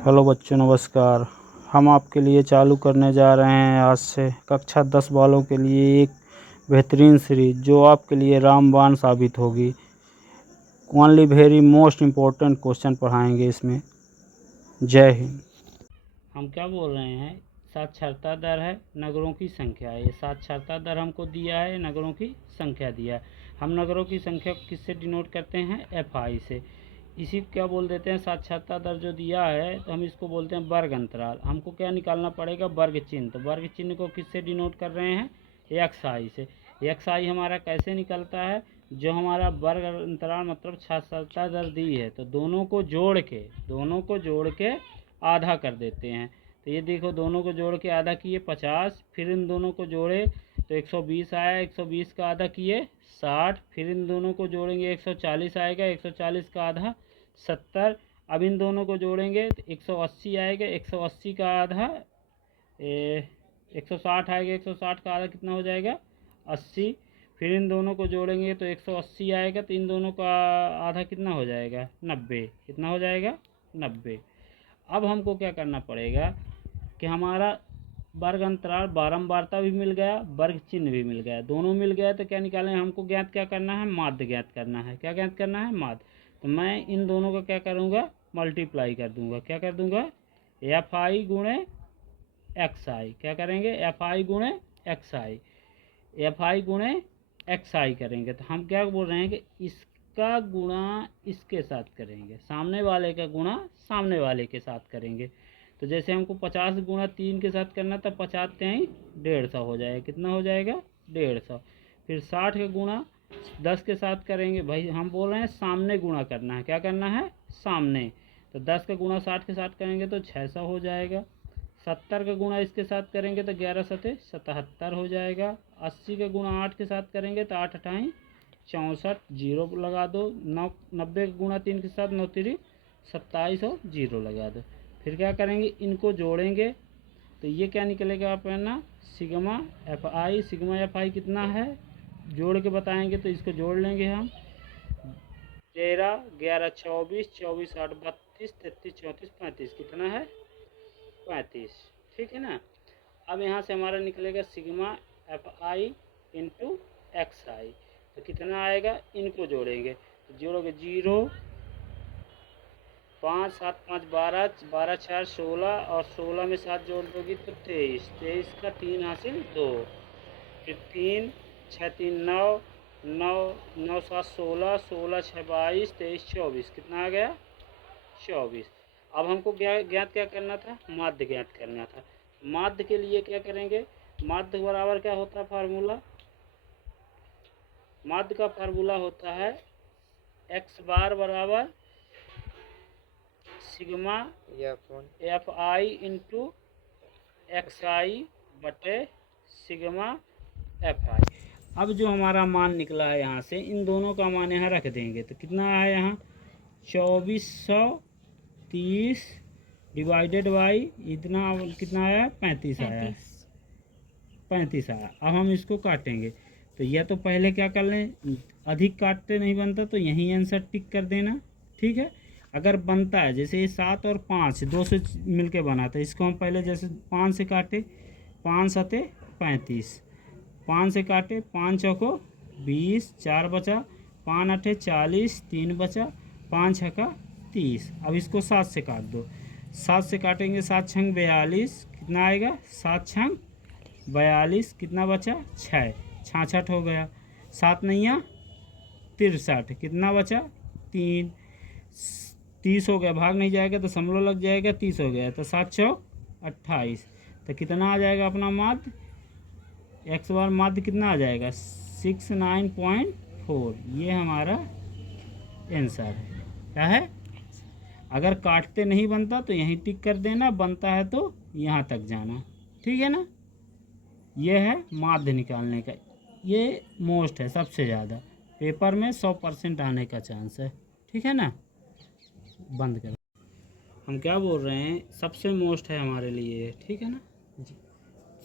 Hello बच्चों, नमस्कार। हम आपके लिए चालू करने जा रहे हैं आज से कक्षा 10 वालों के लिए एक बेहतरीन सीरीज जो आपके लिए रामबाण साबित होगी। Only very most important question पढ़ाएंगे इसमें। जय हिंद। हम क्या बोल रहे हैं, साक्षरता दर है, नगरों की संख्या है। ये साक्षरता दर हमको दिया है, नगरों की संख्या दिया है। हम नगरों की संख्या को किससे डिनोट करते हैं? FI से। इसी क्या बोल देते हैं, साक्षरता दर जो दिया है तो हम इसको बोलते हैं वर्ग अंतराल। हमको क्या निकालना पड़ेगा? वर्ग चिन्ह। तो वर्ग चिन्ह को किससे डिनोट कर रहे हैं? XI से। XI हमारा कैसे निकलता है? जो हमारा वर्ग अंतराल मतलब साक्षरता दर दी है तो दोनों को जोड़ के आधा कर देते हैं। तो ये देखो, दोनों को जोड़ के आधा किए 50, फिर इन दोनों को जोड़े तो 120 आया, 120 का आधा किए 60, फिर इन दोनों को जोड़ेंगे 140 आएगा, 140 का आधा 70। अब इन दोनों को जोड़ेंगे तो 180 आएगा, 180 का आधा 160 आएगा, 160 का आधा कितना हो जाएगा? 80। फिर इन दोनों को जोड़ेंगे तो 180 आएगा, तो इन दोनों का आधा कितना हो जाएगा? 90। कितना हो जाएगा? 90। अब हमको क्या करना पड़ेगा कि हमारा वर्ग अंतराल बारंबारता भी मिल गया, वर्ग चिन्ह भी मिल गया, दोनों मिल गया। तो क्या निकालें? हमको ज्ञात क्या करना है? माध्य ज्ञात करना है। क्या ज्ञात करना है? माध्य। तो मैं इन दोनों का क्या करूँगा? मल्टीप्लाई कर दूंगा। क्या कर दूंगा? FI गुणे XI। क्या करेंगे? FI गुणे XI। FI गुणे XI करेंगे तो हम क्या बोल रहे हैं कि इसका गुणा इसके साथ करेंगे, सामने वाले का गुणा सामने वाले के साथ करेंगे। तो जैसे हमको 50 गुणा 3 के साथ करना था, 50 3 150 हो जाएगा। कितना हो जाएगा? 150। फिर 60 का गुणा 10 के साथ करेंगे। भाई हम बोल रहे हैं सामने गुणा करना है। क्या करना है? सामने। तो 10 का गुणा 60 के साथ करेंगे तो 600 हो जाएगा। 70 का गुणा इसके साथ करेंगे तो 11 सते 77 हो जाएगा। 80 का गुणा 8 के साथ करेंगे तो 8 अठाई 64, जीरो लगा दो। 90 का गुणा 3 के साथ 9 3 27 और जीरो लगा दो। फिर क्या करेंगे? इनको जोड़ेंगे तो ये क्या निकलेगा अपना? Sigma FI। सिग्मा FI कितना है जोड़ के बताएंगे तो इसको जोड़ लेंगे हम। 13 11 24, 24 8 32, 33 34 35। कितना है? 35। ठीक है ना। अब यहाँ से हमारा निकलेगा सिग्मा FI इंटू XI। तो कितना आएगा? इनको जोड़ेंगे तो जोड़ोगे 0 5 7 5 12, 12 4 16 और 16 में 7 जोड़ दोगी तो 23। 23 का 3 हासिल 2, फिर 3 6 3 9, 9 9 7 16, 16 6 22, 23 24। कितना आ गया? 24। अब हमको ज्ञात क्या करना था? माध्य ज्ञात करना था। माध्य के लिए क्या करेंगे? माध्य बराबर क्या होता है फार्मूला? माध्य का फार्मूला होता है x बार बराबर सिग्मा FI इंटू XI बटे सिग्मा FI। अब जो हमारा मान निकला है यहाँ से, इन दोनों का मान यहाँ रख देंगे तो कितना है यहाँ? 2430 डिवाइडेड बाई इतना कितना आया? 35 आया। 35 आया। अब हम इसको काटेंगे तो यह तो पहले क्या कर लें, अधिक काटते नहीं बनता तो यहीं आंसर टिक कर देना। ठीक है। अगर बनता है जैसे ये 7 और 5 2 से मिलके बना था, इसको हम पहले जैसे 5 से काटे, 5 सते 35, 5 से काटे, 5 चौको 20, 4 बचा, 5 अठे 40, 3 बचा, 5 छक्का 30। अब इसको 7 से काट दो। 7 से काटेंगे 7 छंग 42। कितना आएगा? 7 छंग 42। कितना बचा? 6, 66 हो गया। 7 नैया 63। कितना बचा? 3, 30 हो गया। भाग नहीं जाएगा तो समलो लग जाएगा, 30 हो गया। तो 7 चौक 28। तो कितना आ जाएगा अपना माध्य? x बार माध्य कितना आ जाएगा? 69.4। ये हमारा आंसर है। क्या है? अगर काटते नहीं बनता तो यहीं टिक कर देना, बनता है तो यहाँ तक जाना। ठीक है ना। ये है माध्य निकालने का। ये मोस्ट है, सबसे ज़्यादा पेपर में 100% आने का चांस है। ठीक है ना। बंद कर। हम क्या बोल रहे हैं, सबसे मोस्ट है हमारे लिए। ठीक है ना।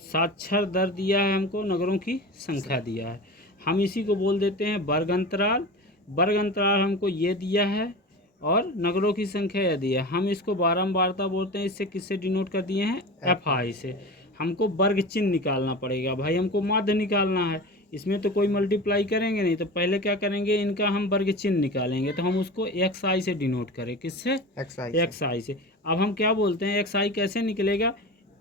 साक्षर दर दिया है हमको, नगरों की संख्या दिया है। हम इसी को बोल देते हैं वर्ग अंतराल। वर्ग अंतराल हमको ये दिया है और नगरों की संख्या यदि है। हम इसको बारंबारता बोलते हैं। इससे किससे डिनोट कर दिए हैं? एफ आई से। हमको वर्ग चिन्ह निकालना पड़ेगा भाई, हमको माध्य निकालना है। इसमें तो कोई मल्टीप्लाई करेंगे नहीं, तो पहले क्या करेंगे, इनका हम वर्ग चिन्ह निकालेंगे। तो हम उसको एक्स आई से डिनोट करें। किससे? एक्स आई से। अब हम क्या बोलते हैं, एक्स आई कैसे निकलेगा?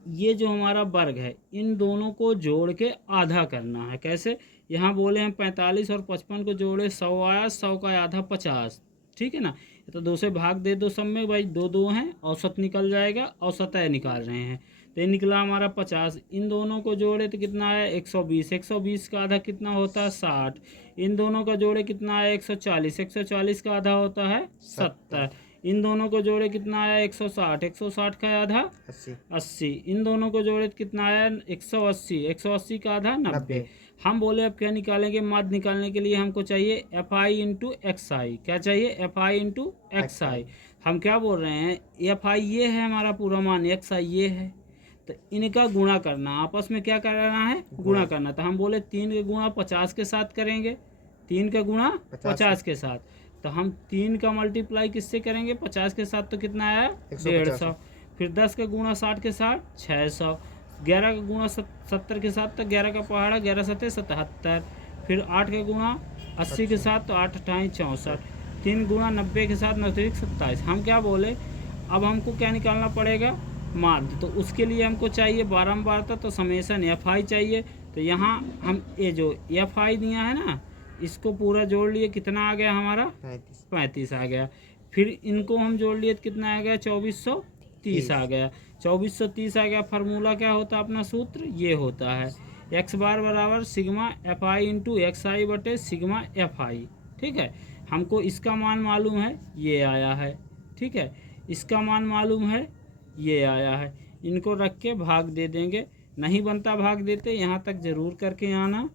ये जो हमारा वर्ग है, इन दोनों को जोड़ के आधा करना है। कैसे? यहाँ बोले हम 45 और 55 को जोड़े 100 आया, 100 का आधा 50, ठीक है ना। तो 2 से भाग दे दो सब में भाई, 2 2 हैं, औसत निकल जाएगा, औसत निकाल रहे हैं। तो ये निकला हमारा 50। इन दोनों को जोड़े तो कितना है? 120। 120 का आधा कितना होता है? 60। इन दोनों का जोड़े कितना है? 140। 140 का आधा होता है 70। इन दोनों को जोड़े कितना आया? 160। 160 का आधा 80। इन दोनों को जोड़े कितना आया? 180। 180 का आधा 90। हम बोले अब क्या निकालेंगे? माध्य निकालने के लिए हमको चाहिए एफ आई इंटू एक्स आई। क्या चाहिए? एफ आई इंटू एक्स आई। हम क्या बोल रहे हैं, एफ आई ये है हमारा पूरा मान, एक्स आई ये है, तो इनका गुणा करना, आपस में क्या करना है? गुणा करना। तो हम बोले 3 का गुणा 50 के साथ करेंगे। 3 का गुणा 50 के साथ। तो हम 3 का मल्टीप्लाई किससे करेंगे? 50 के साथ। तो कितना आया? 150। फिर 10 का गुणा 60 के साथ 600। 11 का गुणा 70 के साथ, तो 11 का पहाड़ा 11 सत्ते 77। फिर 8 का गुणा 80 के साथ, तो 8 अठाई 64। 3 गुणा 90 के साथ 9 27। हम क्या बोले, अब हमको क्या निकालना पड़ेगा? माध्य। तो उसके लिए हमको चाहिए बारंबारता, तो समेसन एफ आई चाहिए। तो यहाँ हम ये जो एफ आई दिया है ना, इसको पूरा जोड़ लिए, कितना आ गया हमारा? 35 आ गया। फिर इनको हम जोड़ लिए तो कितना आ गया? 2430 आ गया। 2430 आ गया। फार्मूला क्या होता है अपना? सूत्र ये होता है एक्स बार बराबर sigma F I into X I बटे सिग्मा एफ आई। ठीक है, हमको इसका मान मालूम है, ये आया है। ठीक है, इसका मान मालूम है, ये आया है। इनको रख के भाग दे देंगे। नहीं बनता भाग देते, यहाँ तक ज़रूर करके आना।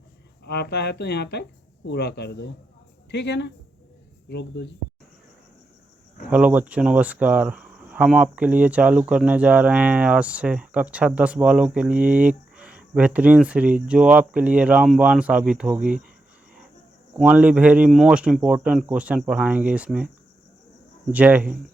आता है तो यहाँ तक पूरा कर दो। ठीक है ना, रोक दो जी। हेलो बच्चों, नमस्कार। हम आपके लिए चालू करने जा रहे हैं आज से कक्षा 10 वालों के लिए एक बेहतरीन सीरीज, जो आपके लिए रामबाण साबित होगी। Only very most important question पढ़ाएंगे इसमें। जय हिंद।